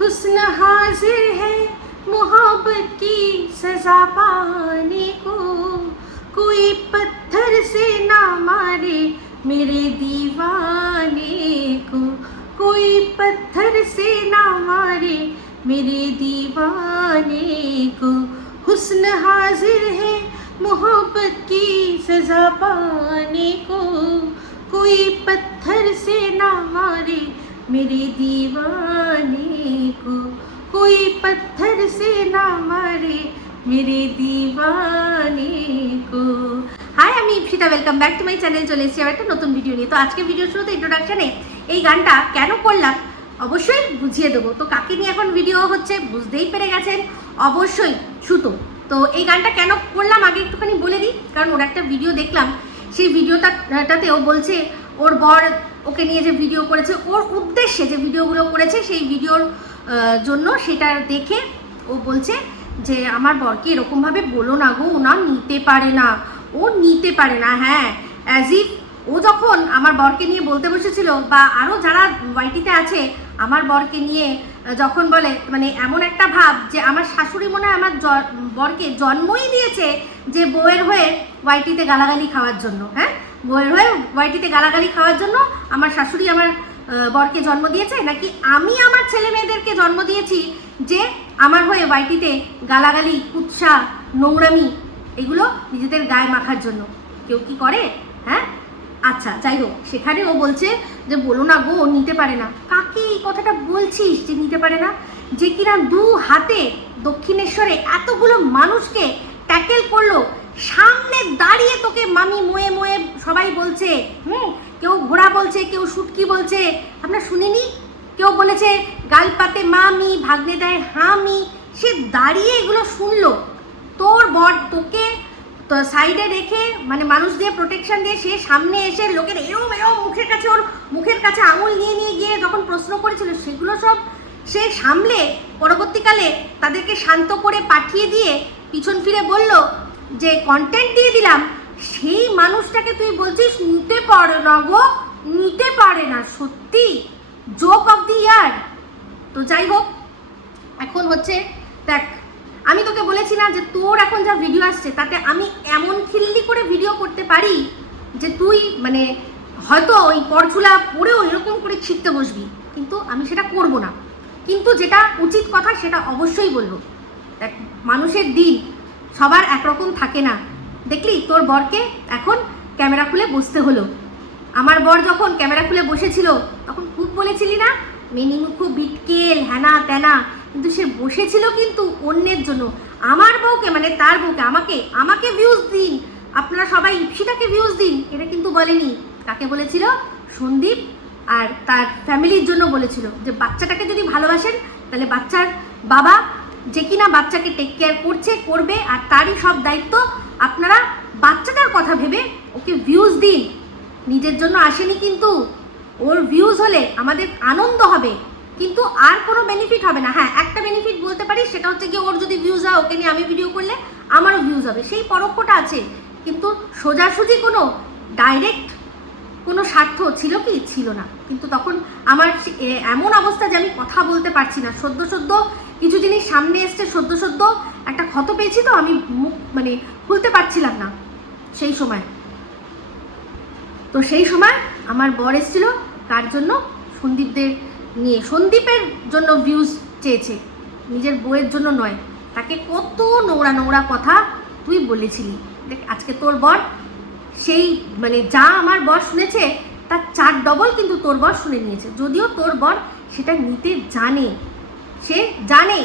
हुस्न हाजिर है मोहब्बत की सजा पाने को, कोई पत्थर से ना मारे मेरे दीवाने को, कोई पत्थर से ना मारे मेरे दीवाने को। हुस्न हाजिर है मोहब्बत की सजा पाने को, कोई पत्थर से ना मारे मेरे दीवाने को, कोई पत्थर से ना मारे मेरे दीवाने को। হাই, আমি Ipsita, welcome back to my channel. চলে এসেছি আবার একটা নতুন ভিডিও নিয়ে। তো আজকে ভিডিওর শুরুতে ইন্ট্রোডাকশানে এই গানটা কেন করলাম অবশ্যই বুঝিয়ে দেবো। তো কাকে নিয়ে এখন ভিডিও হচ্ছে বুঝতেই পেরে গেছেন, অবশ্যই সুতো। তো এই গানটা কেন করলাম আগে একটুখানি বলে দিই, কারণ ওর একটা ভিডিও দেখলাম, সেই ভিডিওটাতে ও বলছে ওর বর ওকে নিয়ে যে ভিডিও করেছে, ওর উদ্দেশ্যে যে ভিডিওগুলো করেছে সেই ভিডিওর জন্য সেটা দেখে ও বলছে যে আমার বরকে এরকমভাবে বলো না গো, ও না নিতে পারে না, ও নিতে পারে না। হ্যাঁ, অ্যাজ ইফ ও যখন আমার বরকে নিয়ে বলতে বসেছিল, বা আরও যারা ওয়াইটিতে আছে আমার বরকে নিয়ে যখন বলে, মানে এমন একটা ভাব যে আমার শাশুড়ি মনে হয় আমার বরকে জন্মই দিয়েছে যে বউয়ের হয়ে ওয়াইটিতে গালাগালি খাওয়ার জন্য। হ্যাঁ, বউয়ের হয়ে ওয়াইটিতে গালাগালি খাওয়ার জন্য আমার শাশুড়ি আমার বরকে জন্ম দিয়েছে, নাকি আমি আমার ছেলে মেয়েদেরকে জন্ম দিয়েছি যে আমার হয়ে ওয়াইটিতে গালাগালি, কুৎসা, নোংরামি এগুলো নিজেদের গায়ে মাখার জন্য। কেউ কি করে? হ্যাঁ, আচ্ছা যাই হোক, সেখানে ও বলছে যে বলো না গো, ও নিতে পারে না। কাকে এই কথাটা বলছিস যে নিতে পারে না? যে কিনা দু হাতে দক্ষিণেশ্বরে এতগুলো মানুষকে ট্যাকেল করলো, সামনে দাঁড়িয়ে তোকে মামি মোয়ে মোয়ে সবাই বলছে, কেউ ঘোড়া বলছে, কেউ শুটকি বলছে, আমরা শুনিনি? কেউ বলেছে গাল পাতে মামি, ভাগ্নে দেয় হামি। সে দাঁড়িয়ে এগুলো শুনলো, তোর বর তোকে সাইডে রেখে, মানে মানুষ দিয়ে প্রোটেকশন দিয়ে সে সামনে এসে লোকের এরম এরম মুখের কাছে, ওর মুখের কাছে আঙুল নিয়ে নিয়ে গিয়ে যখন প্রশ্ন করেছিল, সেগুলো সব সে সামলে পরবর্তীকালে তাদেরকে শান্ত করে পাঠিয়ে দিয়ে পিছন ফিরে বলল যে কন্টেন্ট দিয়ে দিলাম। সেই মানুষটাকে তুই বলছিস নিতে পারে না গো, নিতে পারে না। সত্যি জোক অফ দি ইয়ার। তো যাই হোক, এখন হচ্ছে দেখ, আমি তোকে বলেছি না যে তোর এখন যা ভিডিও আসছে তাতে আমি এমন খিল্লি করে ভিডিও করতে পারি যে তুই মানে হয়তো ওই পরচুলা পরেও এরকম করে ছিটতে বসবি, কিন্তু আমি সেটা করব না। কিন্তু যেটা উচিত কথা সেটা অবশ্যই বলবো। দেখ, মানুষের দিন সবার একরকম থাকে না। দেখলি তোর বরকে এখন ক্যামেরা খুলে বসতে হলো। আমার বর যখন ক্যামেরা খুলে বসেছিল তখন খুব বলেছিলি না মেনিমুখ বিটকেল হ্যানা ত্যানা, কিন্তু সে বসেছিল কিন্তু অন্যের জন্য। আমার বউকে, মানে তার বউকে, আমাকে ভিউজ দিন, আপনারা সবাই ইপসিতাকে ভিউজ দিন, এটা কিন্তু বলেনি। কাকে বলেছিল? সন্দীপ আর তার ফ্যামিলির জন্য বলেছিল যে বাচ্চাটাকে যদি ভালোবাসেন তাহলে বাচ্চার বাবা যে কিনা বাচ্চাকে টেক কেয়ার করছে, করবে, আর তারই সব দায়িত্ব। আপনারা বাচ্চাটার কথা ভেবে ওকে ভিউজ দিন, নিজের জন্য আসেনি। কিন্তু ওর ভিউজ হলে আমাদের আনন্দ হবে, কিন্তু আর কোনো বেনিফিট হবে না। হ্যাঁ, একটা বেনিফিট বলতে পারি, সেটা হচ্ছে কি ওর যদি ভিউজ হয়, ওকে নিয়ে আমি ভিডিও করলে আমারও ভিউজ হবে, সেই পরোক্ষটা আছে। কিন্তু সোজাসুজি কোনো ডাইরেক্ট কোনো স্বার্থ ছিল কি? ছিল না। কিন্তু তখন আমার এমন অবস্থা যে আমি কথা বলতে পারছি না। সদ্য কিছু জিনিস সামনে এসছে, সদ্য একটা ক্ষত পেয়েছি, তো আমি মুখ মানে খুলতে পারছিলাম না সেই সময়। তো সেই সময় আমার বর এসেছিল কার জন্য? সন্দীপদের নিয়ে। সন্দীপের জন্য ভিউজ চেয়েছে, নিজের বউয়ের জন্য নয়। তাকে কত নোংরা নোংরা কথা তুই বলেছিলি। দেখ, আজকে তোর বর সেই মানে যা আমার বর শুনেছে তার 4 ডবল কিন্তু তোর বর শুনে নিয়েছে। যদিও তোর বর সেটা নিতে জানে, সে জানে,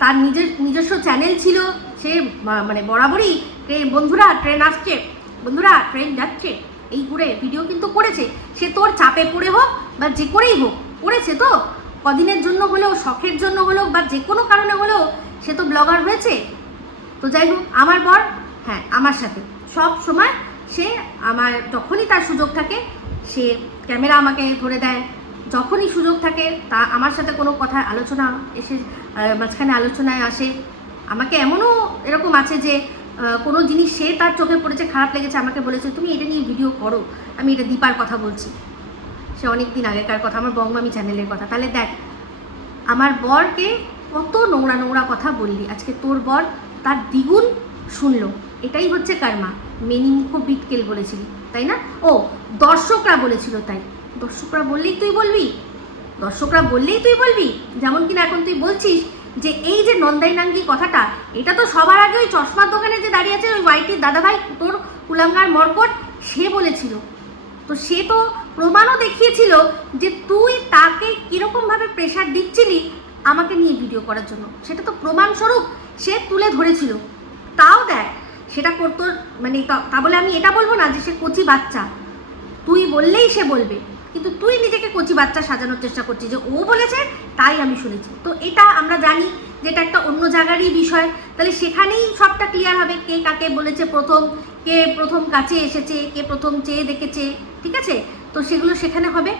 তার নিজস্ব চ্যানেল ছিল, সে মানে বরাবরই বন্ধুরা ট্রেন আসছে, বন্ধুরা ট্রেন যাচ্ছে, এই করে ভিডিও কিন্তু করেছে। সে তোর চাপে পড়ে হোক বা যে করেই হোক করেছে, তো কদিনের জন্য হলেও, শখের জন্য হলেও, বা যে কোনো কারণে হলেও সে তো ব্লগার হয়েছে। তো যাই হোক, আমার বর হ্যাঁ আমার সাথে সব সময়, সে আমার যখনই তার সুযোগ থাকে সে ক্যামেরা আমাকে ধরে দেয়, যখনই সুযোগ থাকে তা আমার সাথে কোনো কথা আলোচনা এসে মাঝখানে আলোচনায় আসে। আমাকে এমনও এরকম আছে যে কোনো জিনিস সে তার চোখে পড়েছে, খারাপ লেগেছে, আমাকে বলেছে তুমি এটা নিয়ে ভিডিও করো। আমি এটা দীপার কথা বলছি, সে অনেক দিন আগেকার কথা, আমার বঙ্গমামি চ্যানেলের কথা। তাহলে দেখ, আমার বরকে কত নোংরা নোংরা কথা বললি, আজকে তোর বর তার দ্বিগুণ শুনলো। এটাই হচ্ছে কার্মা। মেনিমুখো বিটকেল বলেছিলি, তাই না? ও দর্শকরা বলেছিল, তাই দর্শকরা বললেই তুই বলবি? দর্শকরা বললেই তুই বলবি? যেমন কিনা এখন তুই বলছিস যে এই যে নন্দাই নাঙ্গি কথাটা, এটা তো সবার আগে ওই চশমার দোকানে যে দাঁড়িয়ে আছে ওই ওয়াইটির দাদাভাই, তোর কুলাঙ্গার মর্কট, সে বলেছিল। তো সে তো প্রমাণও দেখিয়েছিল যে তুই তাকে কীরকমভাবে প্রেশার দিচ্ছিলি আমাকে নিয়ে ভিডিও করার জন্য, সেটা তো প্রমাণস্বরূপ সে তুলে ধরেছিল। তাও দেখ, সেটা করতো মানে তা বলে আমি এটা বলবো না যে সে কচি বাচ্চা, তুই বললেই সে বলবে, কিন্তু তুই নিজেকে কচি বাচ্চা সাজানোর চেষ্টা করছিস যে ও বলেছে তাই আমি শুনেছি। তো এটা আমরা জানি যে এটা একটা অন্য জায়গারই বিষয়, তাহলে সেখানেই সবটা ক্লিয়ার হবে কে কাকে বলেছে প্রথম, কে প্রথম কাছে এসেছে, কে প্রথম চেয়ে দেখেছে, ঠিক আছে? তো সেগুলো সেখানে হবে।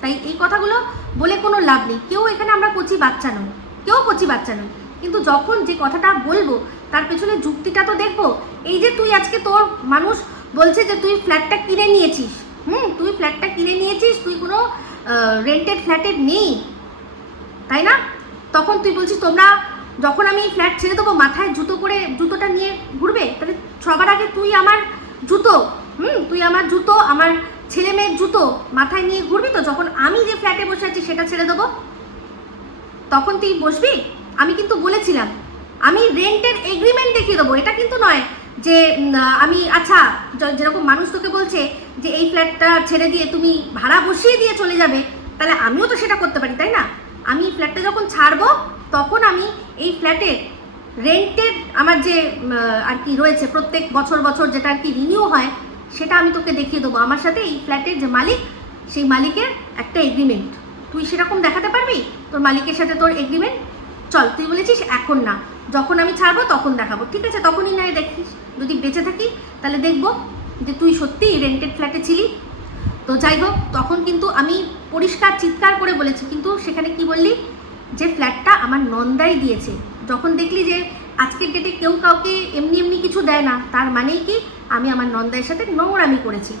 তাই এই কথাগুলো বলে কোনো লাভ নেই। কেউ এখানে আমরা কচি বাচ্চা নই, কেউ কচি বাচ্চা নই, কিন্তু যখন যে কথাটা বলবো তার পেছনে যুক্তিটা তো দেখবো। এই যে তুই আজকে তোর মানুষ বলছে যে তুই ফ্ল্যাটটা কিনে নিয়েছিস, তুই ফ্ল্যাটটা কিনে নিয়েছিস, তুই কোনো রেন্টেড ফ্ল্যাটে নেই, তাই না? তখন তুই বলছিস তোমরা যখন আমি ফ্ল্যাট ছেড়ে দেবো মাথায় জুতো করে জুতোটা নিয়ে ঘুরবে, তাহলে সবার আগে তুই আমার জুতো, তুই আমার জুতো, আমার ছেলে মেয়ের জুতো মাথায় নিয়ে ঘুরবি তো? যখন আমি যে ফ্ল্যাটে বসে আছি সেটা ছেড়ে দেবো তখন তুই বসবি? আমি কিন্তু বলেছিলাম আমি রেন্টের এগ্রিমেন্ট দেখিয়ে দেবো, এটা কিন্তু নয় যে আমি আচ্ছা যেরকম মানুষ তোকে বলছে যে এই ফ্ল্যাটটা ছেড়ে দিয়ে তুমি ভাড়া বসিয়ে দিয়ে চলে যাবে, তাহলে আমিও তো সেটা করতে পারি, তাই না? আমি ফ্ল্যাটটা যখন ছাড়বো তখন আমি এই ফ্ল্যাটের রেন্টের আমার যে আর কি রয়েছে প্রত্যেক বছর বছর যেটা আর কি রিনিউ হয়, সেটা আমি তোকে দেখিয়ে দেবো। আমার সাথে এই ফ্ল্যাটের যে মালিক, সেই মালিকের একটা এগ্রিমেন্ট, তুই সেরকম দেখাতে পারবি তোর মালিকের সাথে তোর এগ্রিমেন্ট? চল, তুই বলেছিস এখন না, যখন আমি ছাড়বো তখন দেখাবো, ঠিক আছে? তখনই নয় দেখিস, যদি বেঁচে থাকি তাহলে দেখবো যে তুই সত্যিই রেন্টেড ফ্ল্যাটে ছিলি। তো যাই হোক, তখন কিন্তু আমি পরিষ্কার চিৎকার করে বলেছি, কিন্তু সেখানে কি বললি যে ফ্ল্যাটটা আমার নন্দাই দিয়েছে। যখন দেখলি যে আজকের ডেটে কেউ কাউকে এমনি এমনি কিছু দেয় না, তার মানেই কি আমি আমার নন্দাইয়ের সাথে নোংরামি করেছি।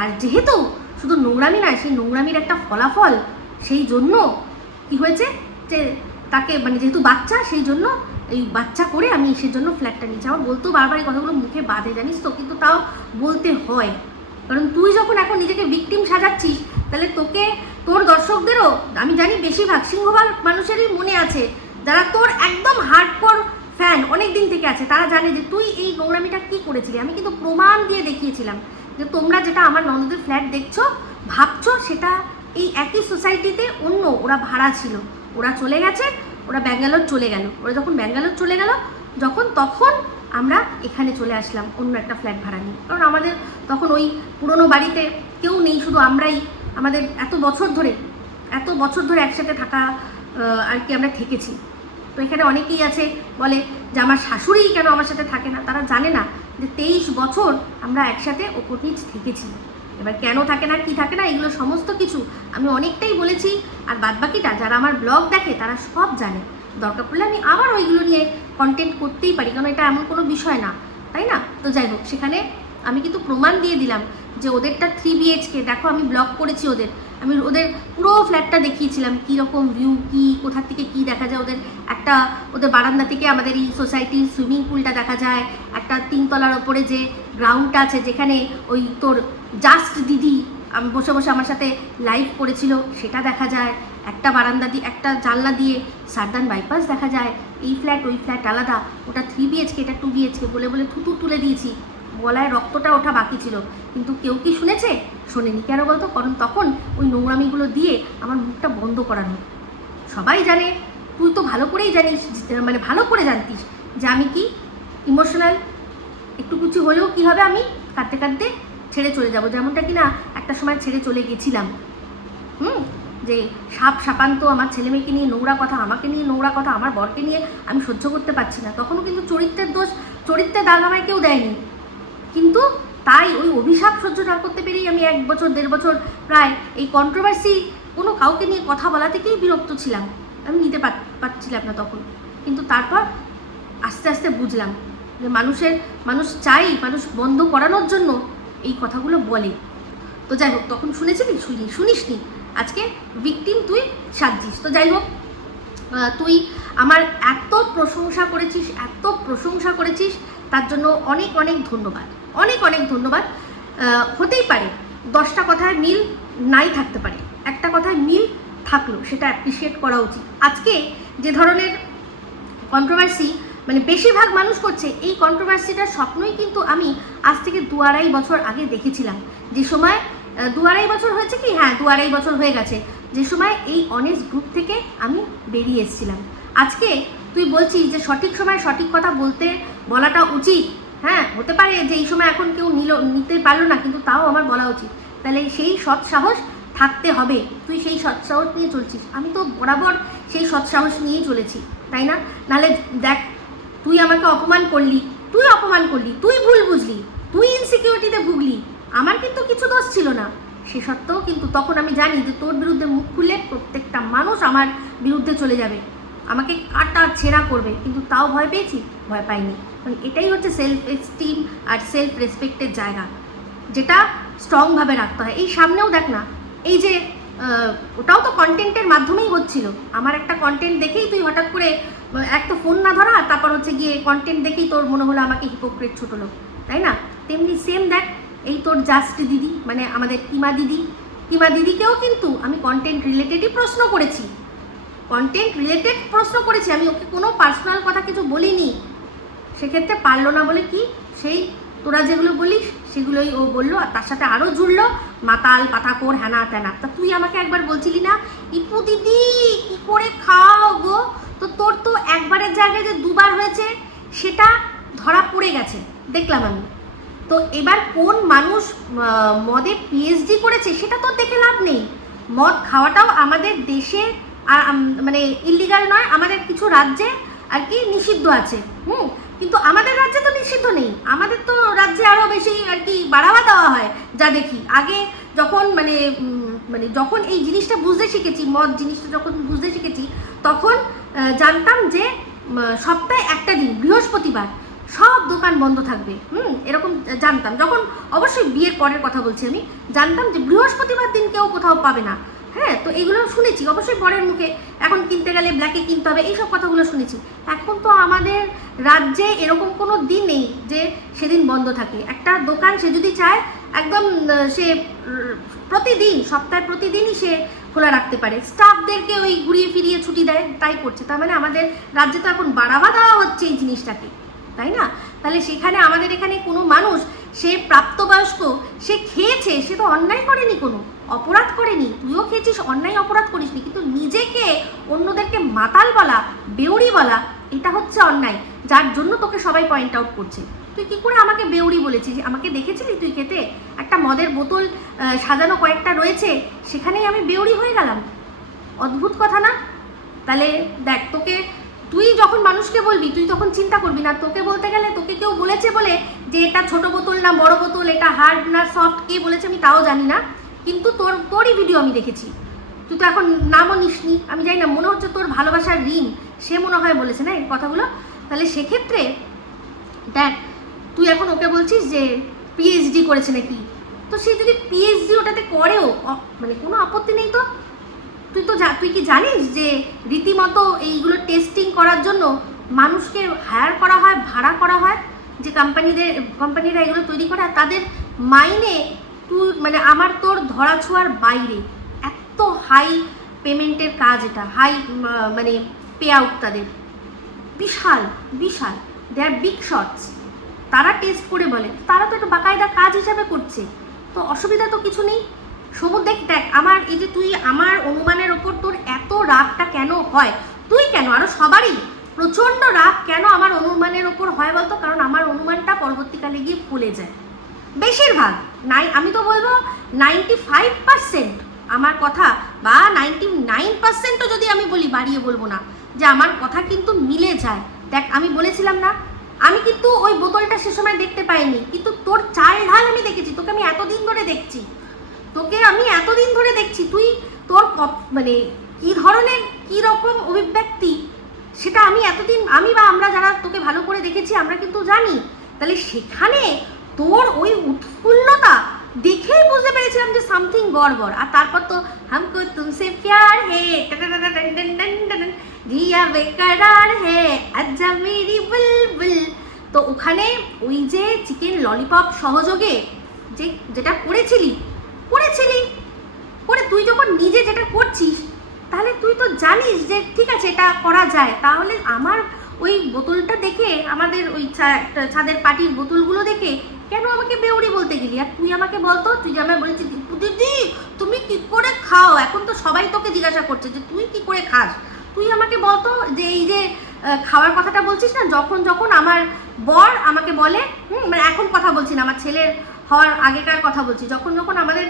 আর যেহেতু শুধু নোংরামি নয়, সেই নোংরামির একটা ফলাফল, সেই জন্য কি হয়েছে যে তাকে মানে যেহেতু বাচ্চা, সেই জন্য এই বাচ্চা করে আমি সেজন্য ফ্ল্যাটটা নিয়েছি। আমার বলতেও বারবার এই কথাগুলো মুখে বাঁধে, জানিস তো, কিন্তু তাও বলতে হয়, কারণ তুই যখন এখন নিজেকে ভিকটিম সাজাচ্ছিস, তাহলে তোকে তোর দর্শকদেরও আমি জানি বেশিরভাগ সিংহভাগ মানুষেরই মনে আছে, যারা তোর একদম হার্ডকোর ফ্যান অনেক দিন থেকে আছে, তারা জানে যে তুই এই নোংরামিটা কী করেছিলি। আমি কিন্তু প্রমাণ দিয়ে দেখিয়েছিলাম যে তোমরা যেটা আমার ননদের ফ্ল্যাট দেখছো ভাবছো, সেটা এই একই সোসাইটিতে অন্য ওরা ভাড়া ছিল, ওরা চলে গেছে, ওরা ব্যাঙ্গালোর চলে গেল। ওরা যখন ব্যাঙ্গালোর চলে গেল তখন আমরা এখানে চলে আসলাম অন্য একটা ফ্ল্যাট ভাড়া নিয়ে, কারণ আমাদের তখন ওই পুরনো বাড়িতে কেউ নেই, শুধু আমরাই আমাদের এত বছর ধরে একসাথে থাকা আর কি আমরা থেকেছি। তো এখানে অনেকেই আছে বলে যে আমার শাশুড়ি কেন আমার সাথে থাকে না, তারা জানে না যে 23 বছর আমরা একসাথে ওপর নিচ থেকেছি। এবার কেন থাকে না, কি থাকে না, এগুলো সমস্ত কিছু আমি অনেকটাই বলেছি, আর বাদবাকিটা যারা আমার ব্লগ দেখে তারা সব জানে। দরকার পড়লে আমি আবার ওইগুলো নিয়ে কন্টেন্ট করতেই পারি, কারণ এটা এমন কোনো বিষয় না, তাই না? তো যাই হোক, সেখানে আমি কিন্তু প্রমাণ দিয়ে দিলাম যে ওদেরটা 3 BHK, দেখো আমি ব্লগ করেছি ওদের, আমি ওদের পুরো ফ্ল্যাটটা দেখিয়েছিলাম, কীরকম ভিউ, কী কোথার থেকে কী দেখা যায়। ওদের বারান্দা থেকে আমাদের এই সোসাইটির সুইমিং পুলটা দেখা যায়, একটা 3 তলার ওপরে যে গ্রাউন্ডটা আছে যেখানে ওই তোর জাস্ট দিদি বসে বসে আমার সাথে লাইভ করেছিল সেটা দেখা যায়, একটা বারান্দা দিয়ে একটা জানলা দিয়ে সারদান বাইপাস দেখা যায়। এই ফ্ল্যাট ওই ফ্ল্যাট আলাদা, ওটা 3 BHK, এটা 2 BHK বলে বলে থুতু তুলে দিয়েছি, গলায় রক্তটা ওঠা বাকি ছিল, কিন্তু কেউ কি শুনেছে? শোনেনি। কেন বলতো? কারণ তখন ওই নোংরামিগুলো দিয়ে আমার মুখটা বন্ধ করানো। সবাই জানে, তুই তো ভালো করেই জানিস, মানে ভালো করে জানতিস যে আমি কি ইমোশনাল, একটু কিছু হলেও কী হবে, আমি কাঁদতে কাঁদতে ছেড়ে চলে যাব, যেমনটা কি না একটা সময় ছেড়ে চলে গেছিলাম। যে সাপান্ত আমার ছেলে মেয়েকে নিয়ে নোংরা কথা, আমাকে নিয়ে নোংরা কথা, আমার বরকে নিয়ে আমি সহ্য করতে পারছি না। তখনও কিন্তু চরিত্রের দোষ, চরিত্রের দাগ আমায় কেউ দেয়নি, কিন্তু তাই ওই অভিশাপ সহ্য না করতে পেরেই আমি 1 বছর 1.5 বছর প্রায় এই কন্ট্রোভার্সি কোনো কাউকে নিয়ে কথা বলা থেকেই বিরক্ত ছিলাম, আমি নিতে পারছিলাম না তখন। কিন্তু তারপর আস্তে আস্তে বুঝলাম যে মানুষ চাই, মানুষ বন্ধ করানোর জন্য এই কথাগুলো বলে। তো যাই হোক, তখন শুনেছিলি? শুনিসনি, আজকে ভিকটিম তুই সাজছিস। তো যাই হোক, তুই আমার এত প্রশংসা করেছিস তার জন্য অনেক অনেক ধন্যবাদ, অনেক অনেক ধন্যবাদ। হতেই পারে 10টা কথায় মিল নাই থাকতে পারে, একটা কথায় মিল থাকলো, সেটা অ্যাপ্রিসিয়েট করা উচিত। আজকে যে ধরনের কন্ট্রোভার্সি মানে বেশিরভাগ মানুষ করছে, এই কন্ট্রোভার্সিটার স্বপ্নই কিন্তু আমি আজ থেকে 2-2.5 বছর আগে দেখেছিলাম। যে সময় 2-2.5 বছর হয়েছে কি, হ্যাঁ 2-2.5 বছর হয়ে গেছে, যে সময় এই অনেস্ট গ্রুপ থেকে আমি বেরিয়ে এসেছিলাম। আজকে তুই বলছিস যে সঠিক সময় সঠিক কথা বলাটা উচিত, হ্যাঁ হতে পারে যে এই সময় এখন কেউ নিতে পারলো না, কিন্তু তাও আমার বলা উচিত। তাহলে সেই সৎ সাহস থাকতে হবে, তুই সেই সৎ সাহস নিয়ে চলছিস, আমি তো বরাবর সেই সৎ সাহস নিয়েই চলেছি, তাই না? নাহলে দেখ, তুই আমাকে অপমান করলি, তুই ভুল বুঝলি, তুই ইনসিকিউরিটিতে ভুগলি, আমার কিন্তু কিছু দোষ ছিল না। সে সত্ত্বেও কিন্তু তখন আমি জানি যে তোর বিরুদ্ধে মুখ খুললে প্রত্যেকটা মানুষ আমার বিরুদ্ধে চলে যাবে, আমাকে কাটা ছেঁড়া করবে, কিন্তু তাও ভয় পেয়েছি? ভয় পাইনি। কারণ এটাই হচ্ছে সেলফ এস্টিম আর সেলফ রেসপেক্টের জায়গা, যেটা স্ট্রংভাবে রাখতে হয়। এই সামনেও দেখ না, এই যে ওটাও তো কন্টেন্টের মাধ্যমেই হচ্ছিল। আমার একটা কন্টেন্ট দেখেই তুই হঠাৎ করে একটা ফোন না ধরা, তারপর হচ্ছে গিয়ে কন্টেন্ট দেখেই তোর মনে হলো আমাকে হিপোক্রেট ছোট লোক, তাই না? তেমনি সেম দেখ, এই তোর জাস্ট দিদি মানে আমাদের কিমা দিদিকেও কিন্তু আমি কন্টেন্ট রিলেটেডই প্রশ্ন করেছি, আমি ওকে কোনো পার্সোনাল কথা কিছু বলিনি। সেক্ষেত্রে পারলো না বলে কি, সেই তোরা যেগুলো বলিস সেগুলোই ও বললো, আর তার সাথে আরও জুড়লো মাতাল পাতাকোর হ্যানা ত্যানা। তা তুই আমাকে একবার বলছিলি না, ইপু দিদি কী করে খাও গো? তো তোর তো একবারের জায়গায় যে 2বার হয়েছে সেটা ধরা পড়ে গেছে, দেখলাম আমি। তো এবার কোন মানুষ মদে পিএইচডি করেছে সেটা তো দেখে লাভ নেই। মদ খাওয়াটাও আমাদের দেশে আর মানে ইলিগাল নয়, আমাদের কিছু রাজ্যে আর কি নিষিদ্ধ আছে, কিন্তু আমাদের রাজ্যে তো নিষিদ্ধ নেই। আমাদের তো রাজ্যে আরও বেশি আর কি বাড়াওয়া দেওয়া হয় যা দেখি। আগে যখন যখন এই জিনিসটা বুঝতে শিখেছি, মদ জিনিসটা যখন বুঝতে শিখেছি, তখন জানতাম যে সপ্তাহে একটা দিন বৃহস্পতিবার সব দোকান বন্ধ থাকবে, এরকম জানতাম। যখন অবশ্যই বিয়ের পরের কথা বলছি আমি, জানতাম যে বৃহস্পতিবার দিন কেউ কোথাও পাবে না, হ্যাঁ। তো এগুলো শুনেছি অবশ্যই পরের মুখে, এখন কিনতে গেলে ব্ল্যাকে কিনতে হবে, এইসব কথাগুলো শুনেছি। এখন তো আমাদের রাজ্যে এরকম কোনো দিন নেই যে সেদিন বন্ধ থাকে। একটা দোকান সে যদি চায় একদম সে প্রতিদিন, সপ্তাহে প্রতিদিনই সে খোলা রাখতে পারে। স্টাফদেরকে ওই ঘুরিয়ে ফিরিয়ে ছুটি দেয়, তাই করছে। তার মানে আমাদের রাজ্যে তো এখন বাড়াবা দেওয়া হচ্ছে এই জিনিসটাকে, তাই না? তাহলে সেখানে আমাদের এখানে কোনো মানুষ, সে প্রাপ্তবয়স্ক, সে খেয়েছে, সে তো অন্যায় করেনি, কোনো অপরাধ করেনি। তুইও খেয়েছিস, অন্যায় অপরাধ করিসনি, কিন্তু নিজেকে অন্যদেরকে মাতাল বলা, বেউড়ি বলা, এটা হচ্ছে অন্যায়, যার জন্য তোকে সবাই পয়েন্ট আউট করছে। তুই কি করে আমাকে বেউড়ি বলেছিস? আমাকে দেখেছিলি তুই খেতে? একটা মদের বোতল সাজানো কয়েকটা রয়েছে, সেখানেই আমি বেউড়ি হয়ে গেলাম? অদ্ভুত কথা না? তাহলে দেখ, তুই যখন মানুষকে বলবি, তুই তখন চিন্তা করবি না তোকে বলতে গেলে তোকে কেউ বলেছে বলে যে এটা ছোট বোতল না বড় বোতল, এটা হার্ড না সফট, কে বলেছে আমি তাও জানি না, কিন্তু তোরই ভিডিও আমি দেখেছি। তুই তো এখন নামও নিসনি, আমি জানি না, মনে হচ্ছে তোর ভালোবাসার রিম সে মনে হয় বলেছে না এই কথাগুলো। তাহলে সেক্ষেত্রে দেখ, তুই এখন ওকে বলছিস যে পিএইচডি করেছে নাকি, তো সে যদি পিএইচডি ওটাতে করেও মানে কোনো আপত্তি নেই। তো তুই কি জানিস যে রীতিমতো টেস্টিং করার জন্য মানুষকে হায়ার করা হয়, ভাড়া করা হয়, যে কোম্পানিরা এগুলো তৈরি করে, তাদের মাইনে মানে আমার তোর ধরা ছোঁয়ার বাইরে। এত হাই পেমেন্টের কাজ এটা, হাই মানে পে আউট তাদের, বিশাল বিশাল, দে আর বিগ শটস। তারা টেস্ট করে বলে, তারা তো একটা বাকায়দা কাজ হিসাবে করছে, তো অসুবিধা তো কিছু নেই। সমুদ্র দেখ আমার এই যে তুই আমার অনুমানের ওপর তোর এত রাগটা কেন হয়, তুই কেন, আরও সবারই প্রচণ্ড রাগ কেন আমার অনুমানের ওপর হয় বলতো? কারণ আমার অনুমানটা পরবর্তীকালে গিয়ে ফুলে যায় বেশিরভাগ। আমি তো বলবো 95% আমার কথা, বা 99%ও যদি আমি বলি, বাড়িয়ে বলবো না, যে আমার কথা কিন্তু মিলে যায়। দেখ, আমি বলেছিলাম না, আমি কিন্তু ওই বোতলটা সে সময় দেখতে পাইনি, কিন্তু তোর চাল ঢাল আমি দেখেছি। তোকে আমি এতদিন ধরে দেখছি, তুই তোর মানে কী ধরনের কী রকম অভিব্যক্তি, সেটা আমি বা আমরা যারা তোকে ভালো করে দেখেছি আমরা কিন্তু জানি। তাহলে সেখানে তোর ওই উৎফুল্লতা দেখেই বুঝতে পেরেছিলাম যে সামথিং গড়বড়। আর তারপর তো হামকো তুমসে প্যার হে জিয়া বেকরার হে আজ্জা মেরি বুলবুল। তো ওখানে ওই যে চিকেন ললিপপ সহযোগে যেটা করেছিলি করে তুই যখন নিজে যেটা করছিস, তাহলে তুই তো জানিস যে ঠিক আছে এটা করা যায়, তাহলে আমার ওই বোতলটা দেখে, আমাদের ওই ছাদের পার্টির বোতলগুলো দেখে কেন আমাকে বেউড়ি বলতে গেলি? আর তুই আমাকে বলতো, তুই যে আমায় বলছিস দিদি তুমি কি করে খাও, এখন তো সবাই তোকে জিজ্ঞাসা করছে যে তুই কি করে খাস, তুই আমাকে বলতো যে এই যে খাওয়ার কথাটা বলছিস না, যখন আমার বর আমাকে বলে, মানে এখন কথা বলছি না, আমার ছেলের হওয়ার আগেকার কথা বলছি, যখন আমাদের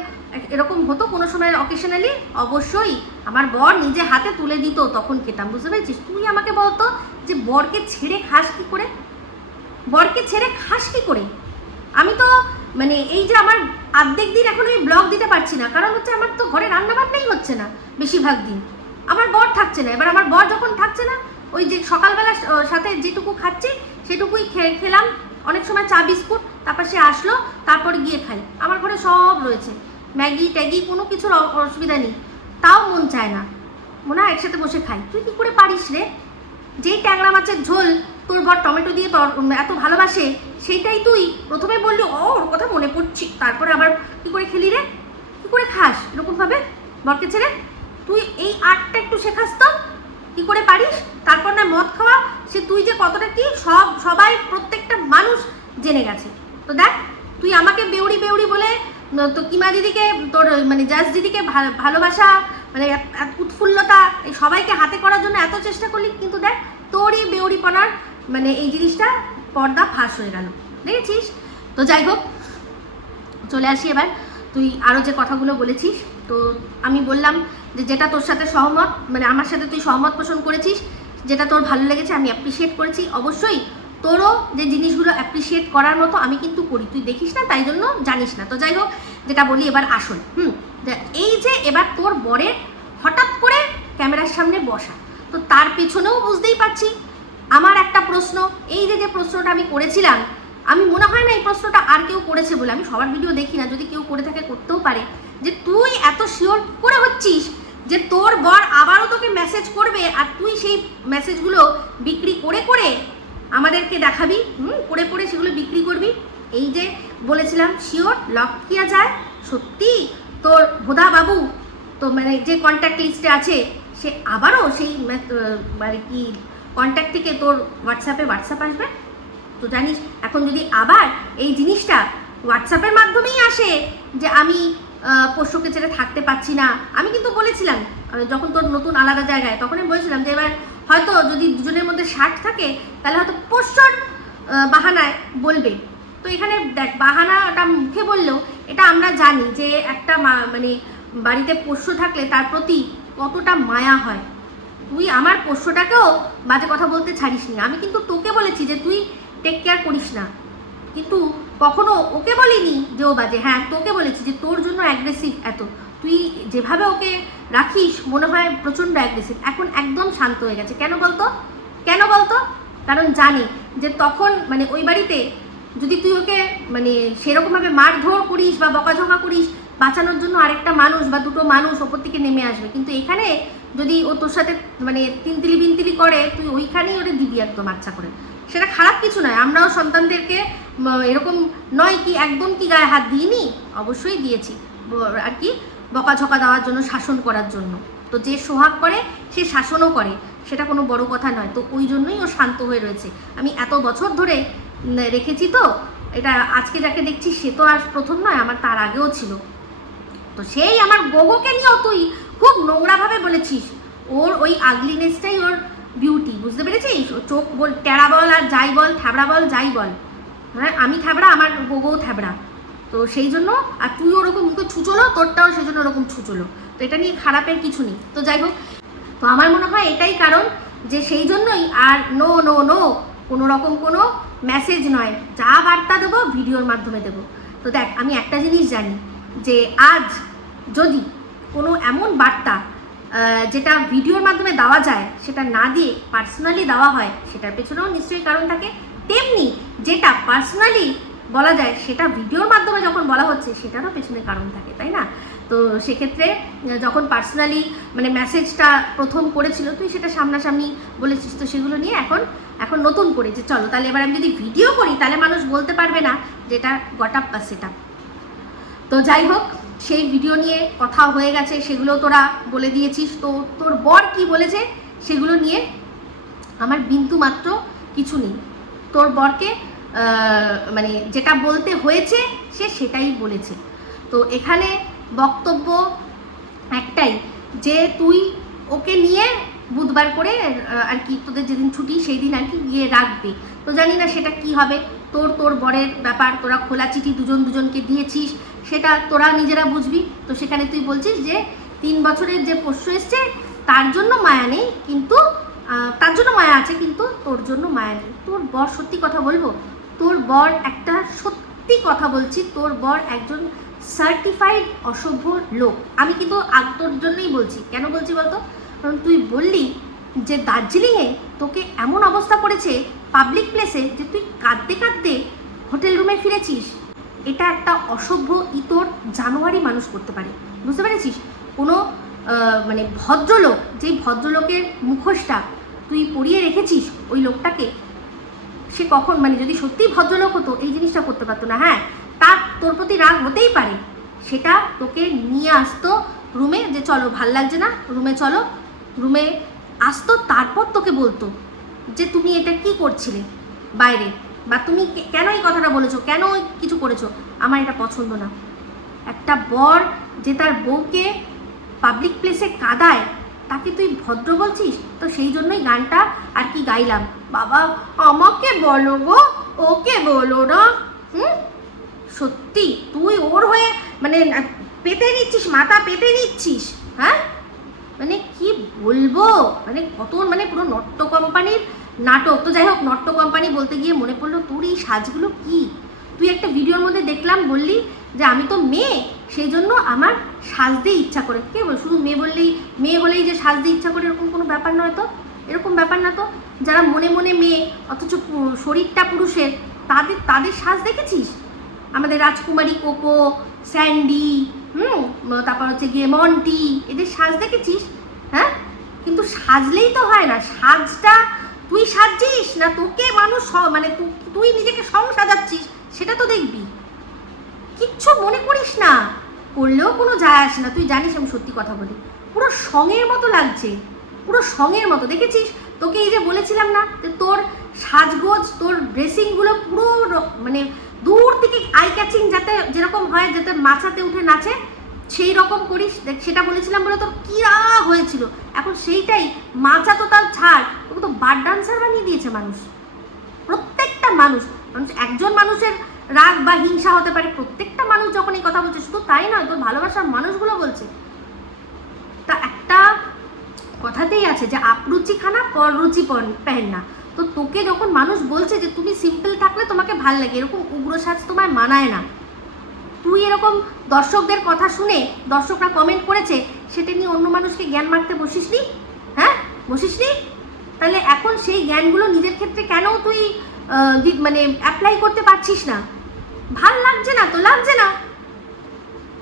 এরকম হতো কোনো সময় অকেশনালি, অবশ্যই আমার বর নিজে হাতে তুলে দিত, তখন খেতাম, বুঝতে পেরেছিস? তুই আমাকে বলতো যে বরকে ছেড়ে খাস কি করে? আমি তো মানে এই যে আমার অর্ধেক দিন এখন আমি ব্লগ দিতে পারছি না, কারণ হচ্ছে আমার তো ঘরে রান্নাবান্নাই হচ্ছে না বেশিরভাগ দিন, আমার বর থাকছে না। এবার আমার বর যখন থাকছে না, ওই যে সকালবেলা সাথে যেটুকু খাচ্ছি সেটুকুই খেলাম, অনেক সময় চা বিস্কুট, তারপর সে আসলো, তারপরে গিয়ে খাই। আমার ঘরে সব রয়েছে, ম্যাগি ট্যাগি কোনো কিছুর অসুবিধা নেই, তাও মন চায় না, মনে হয় একসাথে বসে খাই। তুই কি করে পারিস রে? যেই ট্যাংরা মাছের ঝোল তোর বর টমেটো দিয়ে এত ভালোবাসে, সেইটাই তুই প্রথমে বললি ওর কথা মনে পড়ছি, তারপরে আবার কি করে খেলি রে? কি করে খাস এরকমভাবে বরকে ছেড়ে? তুই এই আর্টটা একটু শেখাস তো, কি করে পারিস? তারপর না মদ খাওয়া, সে তুই যে কতটা কি সবাই প্রত্যেকটা মানুষ জেনে গেছে। তো দেখ, তুই আমাকে বেউড়ি বলে তো কিমা দিদিকে, তোর মানে জাজ দিদিকে ভালোবাসা, মানে উৎফুল্লতা, এই সবাইকে হাতে করার জন্য এত চেষ্টা করলি, কিন্তু দেখ তোরই বেউড়িপনার মানে এই জিনিসটা পর্দা ফাঁস হয়ে গেল, দেখেছিস? তো যাই হোক, চলে আসি এবার তুই আরও যে কথাগুলো বলেছিস। তো আমি বললাম যে যেটা তোর সাথে সহমত, মানে আমার সাথে তুই সহমত পোষণ করেছিস, যেটা তোর ভালো লেগেছে আমি অ্যাপ্রিসিয়েট করেছি। অবশ্যই তোরও যে জিনিসগুলো অ্যাপ্রিসিয়েট করার মতো আমি কিন্তু করি, তুই দেখিস না তাই জন্য জানিস না। তো যাই হোক, যেটা বলি এবার আসল, এই যে এবার তোর বরের হঠাৎ করে ক্যামেরার সামনে বসা, তো তার পেছনেও বুঝতেই পারছি আমার একটা প্রশ্ন, এই যে প্রশ্নটা আমি করেছিলাম, আমি মনে হয় না এই প্রশ্নটা আর কেউ করেছে বলে, আমি সবার ভিডিও দেখি না, যদি কেউ করে থাকে করতেও পারে, যে তুই এত শিওর করে হচ্ছিস যে তোর বর আবারও তোকে মেসেজ করবে, আর তুই সেই মেসেজগুলো বিক্রি করে আমাদেরকে দেখাবি, করে সেগুলো বিক্রি করবি। এই যে বলেছিলাম শিওর লক কিয়া যায়, সত্যি তোর ভোদা বাবু তো মানে যে কন্ট্যাক্ট লিস্টে আছে, সে আবারও সেই মানে কি কন্ট্যাক্ট থেকে তোর হোয়াটসঅ্যাপ আসবে? তো জানিস এখন যদি আবার এই জিনিসটা হোয়াটসঅ্যাপের মাধ্যমেই আসে যে আমি পোষ্যকে ছেড়ে থাকতে পারছি না, আমি কিন্তু বলেছিলাম যখন তোর নতুন আলাদা জায়গায়, তখনই বলেছিলাম যে এবার হয়তো যদি দুজনের মধ্যে স্বার্থ থাকে তাহলে হয়তো পোষ্যর বাহানায় বলবে। তো এখানে দেখ, বাহানাটা মুখে বললেও এটা আমরা জানি যে একটা মানে বাড়িতে পোষ্য থাকলে তার প্রতি কতটা মায়া হয়। তুই আমার পোষ্যটাকেও বাজে কথা বলতে ছাড়িসনি, আমি কিন্তু তোকে বলেছি যে তুই টেক কেয়ার করিস না, কিন্তু কখনো ওকে বলিনি যে ও বাজে। হ্যাঁ, তোকে বলেছি যে তোর জন্য অ্যাগ্রেসিভ এত, তুই যেভাবে ওকে রাখিস মনে হয় প্রচণ্ড অ্যাগ্রেসিভ, এখন একদম শান্ত হয়ে গেছে। কেন বলতো? কারণ জানি যে তখন মানে ওই বাড়িতে যদি তুই ওকে মানে সেরকমভাবে মারধর করিস বা বকাঝকা করিস, বাঁচানোর জন্য আরেকটা মানুষ বা দুটো মানুষ ওপর থেকে নেমে আসবে, কিন্তু এখানে যদি ও তোর সাথে মানে তিনতিলি বিনতিলি করে, তুই ওইখানেই ওটা দিবি একদম আচ্ছা করে। সেটা খারাপ কিছু নয়, আমরাও সন্তানদেরকে এরকম নয় কি একদম কি গায়ে হাত দিইনি, অবশ্যই দিয়েছি আর কি, বকাঝকা দেওয়ার জন্য, শাসন করার জন্য। তো যে সোহাগ করে সে শাসনও করে, সেটা কোনো বড় কথা নয়। তো ওই জন্যই ও শান্ত হয়ে রয়েছে, আমি এত বছর ধরে রেখেছি। তো এটা আজকে যাকে দেখছি সে তো আর প্রথম নয়, আমার তার আগেও ছিল। তো সেই আমার গোগোকে নিয়েও তুই খুব নোংরাভাবে বলেছিস, ওর ওই আগলিনেসটাই ওর বিউটি, বুঝতে পেরেছিস? ও চোখ বল টেরা বল আর যাই বল, থ্যাবড়া বল যাই বল, হ্যাঁ আমি থ্যাবড়া, আমার গোগোও থ্যাবড়া। তো সেই জন্য, আর তুই ওরকম মুখে ছুচলো, তোরটাও সেই জন্য ওরকম ছুচলো। তো এটা নিয়ে খারাপের কিছু নেই। তো যাই হোক, তো আমার মনে হয় এটাই কারণ যে সেই জন্যই আর নো কোনো রকম কোনো মেসেজ নয়, যা বার্তা দেবো ভিডিওর মাধ্যমে দেবো। তো দেখ, আমি একটা জিনিস জানি যে আজ যদি কোনো এমন বার্তা যেটা ভিডিওর মাধ্যমে দেওয়া যায় সেটা না দিয়ে পার্সোনালি দেওয়া হয়, সেটার পেছনেও নিশ্চয়ই কারণ থাকে। তেমনি যেটা পার্সোনালি বলা যায় সেটা ভিডিওর মাধ্যমে যখন বলা হচ্ছে সেটারও পেছনে কারণ থাকে, তাই না? তো সেক্ষেত্রে যখন পার্সোনালি মানে মেসেজটা প্রথম করেছিল তুই সেটা সামনাসামনি বলেছিস, তো সেগুলো নিয়ে এখন নতুন করে যে চলো তাহলে এবার আমি যদি ভিডিও করি তাহলে মানুষ বলতে পারবে না যেটা গট আপ বা সেট আপ। তো যাই হোক, সেই ভিডিও নিয়ে কথা হয়ে গেছে, সেগুলো তোরা বলে দিয়েছিস। তো তোর বর কি বলেছে সেগুলো নিয়ে আমার বিন্দু মাত্র কিছু নেই। তোর বরকে মানে যেটা বলতে হয়েছে সে সেটাই বলেছে। তো এখানে বক্তব্য একটাই যে তুই ওকে নিয়ে বুধবার করে আর কি তোদের যেদিন ছুটি সেই দিন আর কি গিয়ে রাখবে। তো জানি না সেটা কি হবে, তোর বরের ব্যাপার, তোরা খোলা চিঠি দুজনকে দিয়েছিস, সেটা তোরা নিজেরা বুঝবি। তো সেখানে তুই বলছিস যে 3 বছরের যে পোষ্য এসছে তার জন্য মায়া নেই, কিন্তু তার জন্য মায়া আছে কিন্তু তোর জন্য মায়া নেই। তোর বর সত্যি কথা বলবো, তোর বর একটা সত্যি কথা বলছি, তোর বর একজন সার্টিফাইড অসভ্য লোক। আমি কিন্তু তোর জন্যই বলছি। কেন বলছি বলতো? কারণ তুই বললি যে দার্জিলিংয়ে তোকে এমন অবস্থা করেছে পাবলিক প্লেসে যে তুই কাঁদতে কাঁদতে হোটেল রুমে ফিরেছিস। এটা একটা অসভ্য ইতর জানোয়ারি মানুষ করতে পারে, বুঝতে পেরেছিস? কোনো মানে ভদ্রলোক, যেই ভদ্রলোকের মুখোশটা তুই পরিয়ে রেখেছিস ওই লোকটাকে, সে কখন মানে যদি সত্যিই ভদ্রলোক হতো এই জিনিসটা করতে পারতো না। হ্যাঁ, তার তোর প্রতি রাগ হতেই পারে, সেটা তোকে নিয়ে আসতো রুমে যে চলো ভাল লাগছে না রুমে চলো, রুমে আসতো, তারপর তোকে বলতো যে তুমি এটা কি করছিলে বাইরে, বা তুমি কেন এই কথাটা বলেছো, কেন কিছু করেছো, আমার এটা পছন্দ না। একটা বর যে তার বউকে পাবলিক প্লেসে কাঁদায় তাকে তুই ভদ্র বলছিস? তো সেই জন্যই গানটা আর কি গাইলাম, বাবা আমাকে বলো গো ওকে বলো না। সত্যি তুই ওর হয়ে মানে পেতে নিচ্ছিস, মাথা পেতে নিচ্ছিস। হ্যাঁ মানে কি বলবো, মানে কত মানে পুরো নট্য কোম্পানির নাটক। তো যাই হোক, নট্য কোম্পানি বলতে গিয়ে মনে পড়লো তোর এই সাজগুলো কি। তুই একটা ভিডিওর মধ্যে দেখলাম বললি যে আমি তো মেয়ে সেই জন্য আমার সাজতে ইচ্ছা করে। কে বল শুধু মেয়ে হলেই যে সাজতে ইচ্ছা করে এরকম কোনো ব্যাপার নয় তো, এরকম ব্যাপার না তো। যারা মনে মনে মেয়ে অথচ শরীরটা পুরুষের, তাদের সাজ দেখেছিস? আমাদের রাজকুমারী কোকো, স্যান্ডি, তারপর হচ্ছে গিয়ে মন্টি, এদের সাজ দেখেছিস? হ্যাঁ, কিন্তু সাজলেই তো হয় না, সাজটা তুই সাজছিস না তোকে মানুষ মানে তুই নিজেকে সাজাচ্ছিস সেটা তো দেখবি। কিচ্ছু মনে করিস না, করলেও কোনো যায় আসে না। তুই জানিস আমি সত্যি কথা বলি, পুরো সঙের মতো লাগছে, পুরো সঙের মতো। দেখেছিস তোকে এই যে বলেছিলাম না যে তোর সাজগোজ, তোর ড্রেসিংগুলো পুরো মানে দূর থেকে আই ক্যাচিং, যাতে যেরকম হয় যাতে মাচাতে উঠে নাচে সেই রকম করিস। দেখ সেটা বলেছিলাম বলে তোর কী রাগ হয়েছিল, এখন সেইটাই মাচা তো তার ছাড়, তোকে তো বার ডান্সার বানিয়ে দিয়েছে মানুষ। প্রত্যেকটা মানুষ, একজন মানুষের রাগ বা হিংসা হতে পারে, প্রত্যেকটা মানুষ যখন এই কথা বলছে, শুধু তাই নয় তোর ভালোবাসার মানুষগুলো বলছে। তা একটা কথাতেই আছে যে আপরুচি খানা পররুচি পেহেন না। তো তোকে যখন মানুষ বলছে যে তুমি সিম্পল থাকলে তোমাকে ভাল লাগে, এরকম উগ্র সাজ তোমায় মানায় না, তুই এরকম দর্শকদের কথা শুনে দর্শকরা কমেন্ট করেছে সেটা নিয়ে অন্য মানুষকে জ্ঞান মারতে বসিসনি? হ্যাঁ বসিসনি? তাহলে এখন সেই জ্ঞানগুলো নিজের ক্ষেত্রে কেন তুই মানে অ্যাপ্লাই করতে পারছিস না? ভাল লাগছে না তো, লাগছে না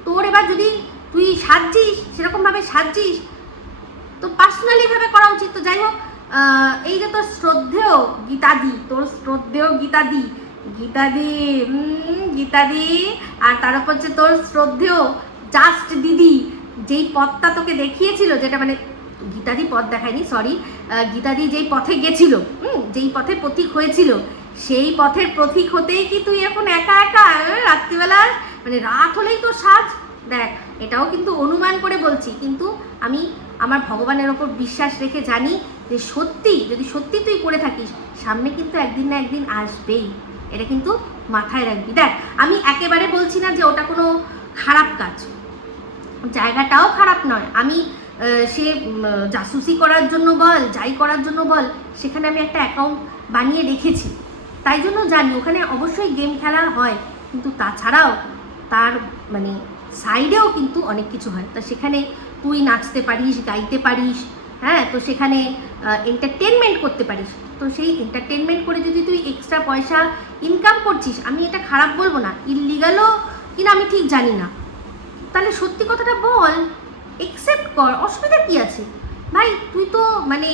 তোর। এবার যদি তুই সাজছিস সেরকমভাবে সাজছিস তো পার্সোনালিভাবে করা উচিত। তো যাই হোক, এই যে তোর শ্রদ্ধেয় গীতাদি, তোর শ্রদ্ধেয় গীতাদি আর তার উপর যে তোর শ্রদ্ধেয় জাস্ট দিদি যেই পথটা তোকে দেখিয়েছিল, যেটা মানে গীতাদি পথ দেখায়নি, সরি, গীতাদি যেই পথে গেছিল, যেই পথে প্রতীক হয়েছিল, সেই পথের প্রতীক হতেই কি তুই এখন একা একা রাত্রিবেলা মানে রাত হলেই তো সাজ? দেখ এটাও কিন্তু অনুমান করে বলছি, কিন্তু আমি আমার ভগবানের ওপর বিশ্বাস রেখে জানি যে সত্যি যদি সত্যি তুই করে থাকিস সামনে কিন্তু একদিন না একদিন আসবেই, এটা কিন্তু মাথায় রাখবি। দেখ আমি একেবারে বলছি না যে ওটা কোনো খারাপ কাজ, জায়গাটাও খারাপ নয়। আমি সে জাসুসি করার জন্য বল, যাই করার জন্য বল, সেখানে আমি একটা অ্যাকাউন্ট বানিয়ে রেখেছি, তাই জন্য জানি ওখানে অবশ্যই গেম খেলা হয়, কিন্তু তাছাড়াও তার মানে সাইডেও কিন্তু অনেক কিছু হয়। তা সেখানে তুই নাচতে পারিস, গাইতে পারিস, হ্যাঁ, তো সেখানে এন্টারটেনমেন্ট করতে পারিস। তো সেই এন্টারটেনমেন্ট করে যদি তুই এক্সট্রা পয়সা ইনকাম করছিস, আমি এটা খারাপ বলবো না, ইললিগালও কিনা আমি ঠিক জানি না, তাহলে সত্যি কথাটা বল, একসেপ্ট কর, অসুবিধা কি আছে ভাই? তুই তো মানে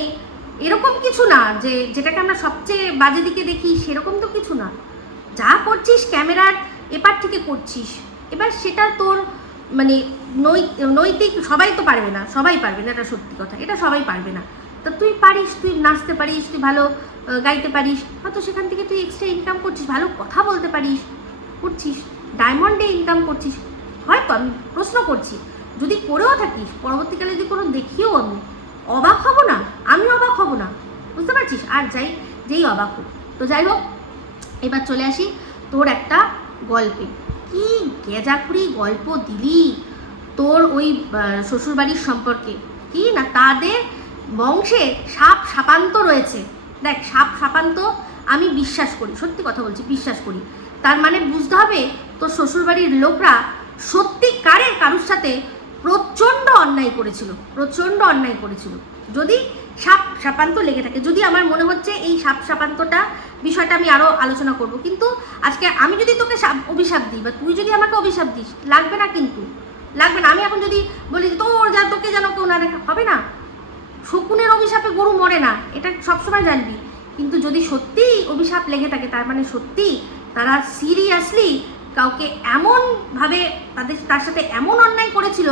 এরকম কিছু না যে যেটাকে আমরা সবচেয়ে বাজে দিকে দেখি, সেরকম তো কিছু না। যা করছিস ক্যামেরার এপার থেকে করছিস, এবার সেটা তোর মানে নৈতিক, সবাই তো পারবে না, সবাই পারবে না, এটা সত্যি কথা, এটা সবাই পারবে না। তা তুই পারিস, তুই নাচতে পারিস, তুই ভালো গাইতে পারিস, হয়তো সেখান থেকে তুই এক্সট্রা ইনকাম করছিস, ভালো কথা বলতে পারিস, করছিস, ডায়মন্ডে ইনকাম করছিস, হয়তো আমি প্রশ্ন করছি, যদি করেও থাকিস পরবর্তীকালে যদি কোনো দেখিও আমি অবাক হব না, আমি অবাক হব না, বুঝতে পারছিস? আর যেই অবাক হোক। তো যাই হোক, এবার চলে আসি তোর একটা গল্পে। কি গেজাখুরি গল্প দিলি তোর ওই শ্বশুরবাড়ির সম্পর্কে। কি না, তাদের বংশে সাপ সাপান্ত রয়েছে। দেখ, সাপ সাপান্ত আমি বিশ্বাস করি, সত্যি কথা বলছি, বিশ্বাস করি। তার মানে বুঝতে হবে তোর শ্বশুরবাড়ির লোকরা সত্যিকারের কারোর সাথে প্রচণ্ড অন্যায় করেছিল, প্রচণ্ড অন্যায় করেছিল। যদি সাপ সাপান্ত লেগে থাকে, যদি আমার মনে হচ্ছে এই সাপ সাপান্তটা বিষয়টা আমি আরও আলোচনা করব, কিন্তু আজকে আমি যদি তোকে অভিশাপ দিই বা তুই যদি আমাকে অভিশাপ দিস, লাগবে না, কিন্তু লাগবে না। আমি এখন যদি বলি তোকে যেন কেউ না দেখা, হবে না। শকুনের অভিশাপে গরু মরে না, এটা সবসময় জানবি। কিন্তু যদি সত্যিই অভিশাপ লেগে থাকে, তার মানে সত্যি তারা সিরিয়াসলি কাউকে এমনভাবে তার সাথে এমন অন্যায় করেছিল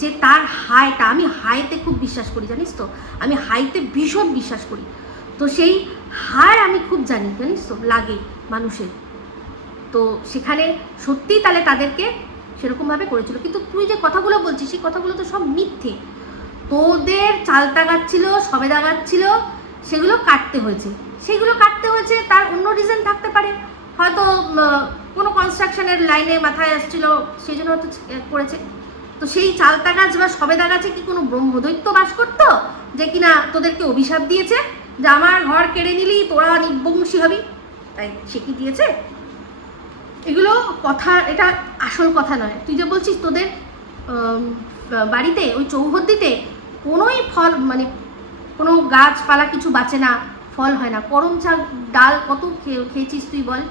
যে তার হাইটা, আমি হাইতে খুব বিশ্বাস করি, জানিস তো, আমি হাইতে ভীষণ বিশ্বাস করি। তো সেই হাই আমি খুব জানি, জানিস তো, লাগে মানুষের। তো সেখানে সত্যিই তাহলে তাদেরকে সেরকমভাবে করেছিল। কিন্তু তুই যে কথাগুলো বলছিস, সেই কথাগুলো তো সব মিথ্যে। তোদের চালতা গাচ্ছিল, সবেদা গাচ্ছিল, সেগুলো কাটতে হয়েছে, তার অন্য রিজন থাকতে পারে, হয়তো কোনো কনস্ট্রাকশনের লাইনে মাথায় আসছিল, সেই জন্য হয়তো করেছে। তো সেই চালতা গাছ বা সবেদা গাছে কি কোনো ব্রহ্মদৈত্য বাস করতো যে কিনা তোদেরকে অভিশাপ দিয়েছে যে আমার ঘর কেড়ে নিলি তোরা নির্বংশী হবি? তাই সে কি দিয়েছে? এগুলো কথা, এটা আসল কথা নয়। তুই যে বলছিস তোদের বাড়িতে ওই চৌহদ্দিতে কোনোই ফল, মানে কোনো গাছপালা কিছু বাঁচে না, ফল হয় না, করম শাক ডাল কত খেয়েছিস তুই বল?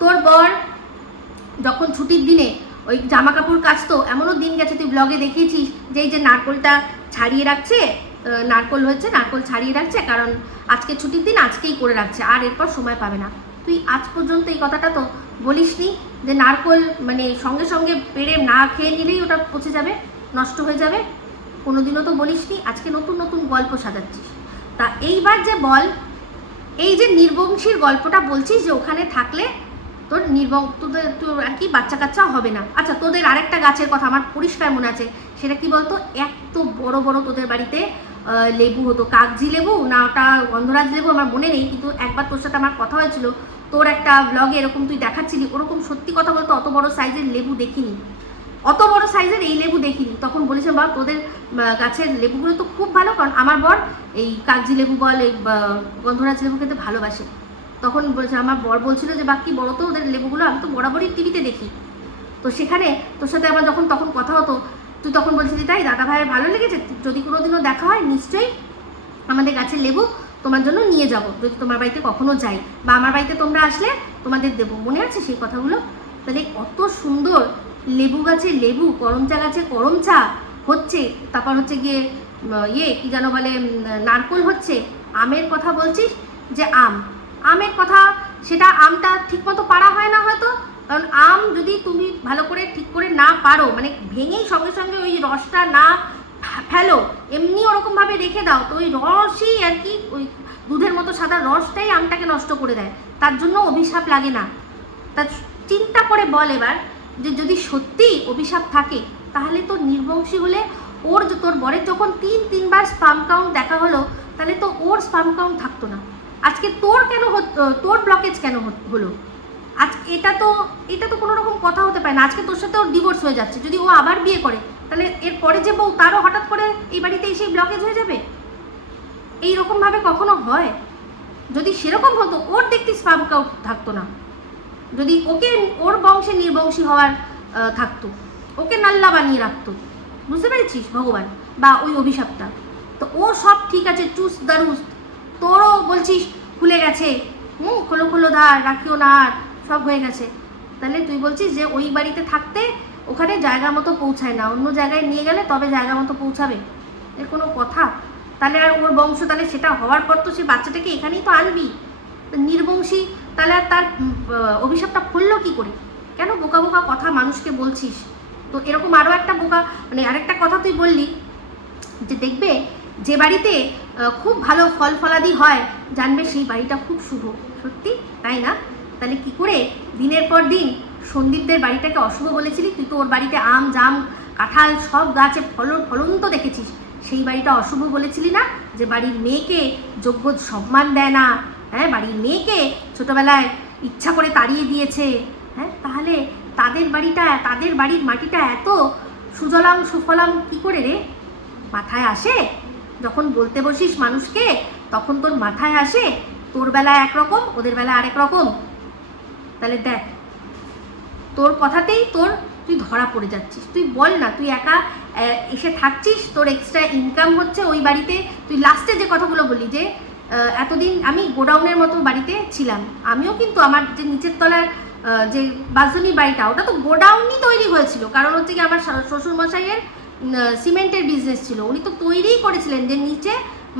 তোর বর যখন ছুটির দিনে ওই জামা কাপড় কাচতো, এমনও দিন গেছে তুই ব্লগে দেখিয়েছিস যে এই যে নারকোলটা ছাড়িয়ে রাখছে, নারকোল হয়েছে, নারকোল ছাড়িয়ে রাখছে, কারণ আজকে ছুটির দিন, আজকেই করে রাখছে, আর এরপর সময় পাবে না। তুই আজ পর্যন্ত এই কথাটা তো বলিসনি যে নারকোল মানে সঙ্গে সঙ্গে পেড়ে না খেয়ে নিলেই ওটা পচে যাবে, নষ্ট হয়ে যাবে, কোনোদিনও তো বলিসনি। আজকে নতুন নতুন গল্প সাজাচ্ছিস। তা এইবার যে বল, এই যে নির্বংশীর গল্পটা বলছিস যে ওখানে থাকলে তোর তোর আর কি বাচ্চা কাচ্চা হবে না। আচ্ছা, তোদের আরেকটা গাছের কথা আমার পরিষ্কার মনে আছে, সেটা কি বলতো? এত বড় বড় তোদের বাড়িতে লেবু হতো, কাগজি লেবু না ওটা গন্ধরাজ লেবু আমার মনে নেই, কিন্তু একবার তোর সাথে আমার কথা হয়েছিল, তোর একটা ব্লগে এরকম তুই দেখাচ্ছিলি, ওরকম সত্যি কথা বলতো অত বড় সাইজের লেবু দেখিনি, অত বড় সাইজের এই লেবু দেখিনি। তখন বলেছে বা তোদের গাছের লেবুগুলো তো খুব ভালো, কারণ আমার বর এই কাগজি লেবু বল, এই গন্ধরাজ লেবু খেতে ভালোবাসে। তখন বলছে, আমার বর বলছিল যে বাকি বড় তো ওদের লেবুগুলো, আমি তো বরাবরই টিভিতে দেখি। তো সেখানে তোর সাথে আমার যখন তখন কথা হতো, তুই তখন বলছিলি তাই দাদা ভাইয়ের ভালো লেগেছে, যদি কোনোদিনও দেখা হয় নিশ্চয়ই আমাদের গাছের লেবু তোমার জন্য নিয়ে যাব, যদি তোমার বাড়িতে কখনো যাই বা আমার বাড়িতে তোমরা আসলে তোমাদের দেবো। মনে আছে সেই কথাগুলো? তাহলে কত সুন্দর লেবু গাছে লেবু, করমচা গাছে করমচা হচ্ছে, তারপর হচ্ছে গিয়ে কি যেন বলে, নারকোল হচ্ছে। আমের কথা বলছিস যে আমের কথা, সেটা আমটা ঠিকমতো পারা হয় না হয়তো, কারণ আম যদি তুমি ভালো করে ঠিক করে না পারো, মানে ভেঙেই সঙ্গে সঙ্গে ওই রসটা না ফেলো, এমনি ওরকমভাবে রেখে দাও, তো ওই রসই আর কি, ওই দুধের মতো সাদা রসটাই আমটাকে নষ্ট করে দেয়, তার জন্য অভিশাপ লাগে না। তা চিন্তা করে বল এবার, যে যদি সত্যি অভিশাপ থাকে, তাহলে তো নির্বংশী হলে তোর বরের যখন তিনবার স্পাম কাউন্ট দেখা হলো, তাহলে তো ওর স্পাম কাউন্ট থাকতো না। আজকে তোর কেন তোর ব্লকেজ কেন হলো? আজ এটা তো কোনো রকম কথা হতে পারে না। আজকে তোর সাথে ওর ডিভোর্স হয়ে যাচ্ছে, যদি ও আবার বিয়ে করে, তাহলে এরপরে যে বউ, তারও হঠাৎ করে এই বাড়িতে এসে ব্লকেজ হয়ে যাবে? এইরকমভাবে কখনো হয়? যদি সেরকম হতো, ওর দেখতে স্পাম কাউন্ট থাকতো না, যদি ওর বংশে নির্বংশী হওয়ার থাকতো, ওকে নাল্লা বানিয়ে রাখতো, বুঝতে পেরেছিস ভগবান বা ওই অভিশাপটা। তো ও সব ঠিক আছে, চুস দারুস, তোরও বলছিস খুলে গেছে, খোলো ধার রাখিও না, আর সব হয়ে গেছে। তাহলে তুই বলছিস যে ওই বাড়িতে থাকতে ওখানে জায়গা মতো পৌঁছায় না, অন্য জায়গায় নিয়ে গেলে তবে জায়গা মতো পৌঁছাবে? এর কোনো কথা? তাহলে আর ওর বংশ, তাহলে সেটা হওয়ার পর তো সে বাচ্চাটাকে এখানেই তো আনবি, নির্বংশী, তাহলে আর তার অভিশাপটা ফললো কি করে? কেন বোকা বোকা কথা মানুষকে বলছিস? তো এরকম আরও একটা বোকা, মানে আরেকটা কথা তুই বললি যে দেখবে যে বাড়িতে খুব ভালো ফল ফলাদি হয় জানবে সেই বাড়িটা খুব শুভ। সত্যি তাই না? তাহলে কি করে দিনের পর দিন সন্দীপদের বাড়িটাকে অশুভ বলেছিলি? তুই তো ওর বাড়িতে আম জাম কাঁঠাল সব গাছে ফলন তো দেখেছিস, সেই বাড়িটা অশুভ বলেছিলি না? যে বাড়ির মেয়েকে যোগ্য সম্মান দেয় না, হ্যাঁ, বাড়ির মেয়েকে ছোটোবেলায় ইচ্ছা করে তাড়িয়ে দিয়েছে, হ্যাঁ, তাহলে তাদের বাড়িটা, তাদের বাড়ির মাটিটা এত সুজলাং সুফলাং কী করে রে? মাথায় আসে? যখন বলতে বসিস মানুষকে তখন তোর মাথায় আসে তোর বেলায় একরকম, ওদের বেলায় আরেক রকম? তাহলে দেখ, তোর কথাতেই তুই ধরা পড়ে যাচ্ছিস। তুই বল না, তুই একা এসে থাকছিস, তোর এক্সট্রা ইনকাম হচ্ছে ওই বাড়িতে। তুই লাস্টে যে কথাগুলো বললি যে এতদিন আমি গোডাউনের মতো বাড়িতে ছিলাম, আমিও কিন্তু আমার যে নিচের তলার যে বাসনি বাড়িটা, ওটা তো গোডাউনই তৈরি হয়েছিল। কারণ হচ্ছে কি, আমার শ্বশুরমশাইয়ের সিমেন্টের বিজনেস ছিল, উনি তো তৈরিই করেছিলেন যে নিচে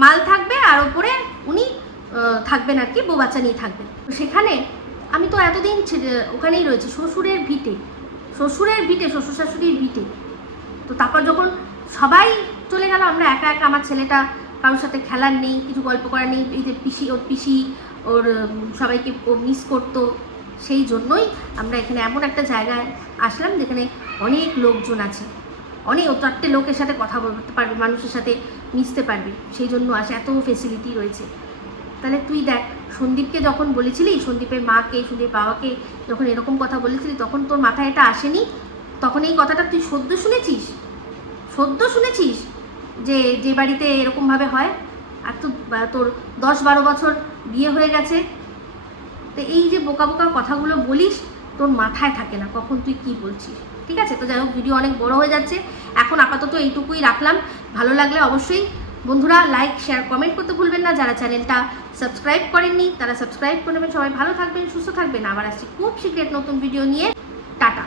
মাল থাকবে আর ওপরে উনি থাকবেন আর কি, বউ বাচ্চা নিয়ে থাকবেন। সেখানে আমি তো এতদিন ওখানেই রয়েছি, শ্বশুরের ভিটে, শ্বশুর শাশুড়ির ভিটে। তো তারপর যখন সবাই চলে গেল, আমরা একা একা, আমার ছেলেটা কারোর সাথে খেলার নেই, কিছু গল্প করার নেই, এই যে পিসি ওর সবাইকে ও মিস করতো। সেই জন্যই আমরা এখানে এমন একটা জায়গায় আসলাম যেখানে অনেক লোকজন আছে, অনেক 4টে লোকের সাথে কথা বলতে পারবে, মানুষের সাথে মিশতে পারবে, সেই জন্য আসে, এত ফেসিলিটি রয়েছে। তাহলে তুই দেখ, সন্দীপকে যখন বলেছিলি, সন্দীপের মাকে, সন্দীপের বাবাকে যখন এরকম কথা বলেছিলি, তখন তোর মাথায় এটা আসেনি? তখন এই কথাটা তুই সদ্য শুনেছিস যে বাড়িতে এরকমভাবে হয়? আর তো তোর 10-12 বছর বিয়ে হয়ে গেছে। তো এই যে বোকা বোকা কথাগুলো বলিস, তোর মাথায় থাকে না কখন তুই কি বলছিস। ঠিক আছে, তো যাই হোক, ভিডিও অনেক বড় হয়ে যাচ্ছে, এখন আপাতত এইটুকুই রাখলাম। ভালো লাগলে অবশ্যই বন্ধুরা লাইক শেয়ার কমেন্ট করতে ভুলবেন না। যারা চ্যানেলটা সাবস্ক্রাইব করেননি তারা সাবস্ক্রাইব করে নেবেন। সবাই ভালো থাকবেন, সুস্থ থাকবেন। আবার আসছি খুব শীঘ্র নতুন ভিডিও নিয়ে। টাটা।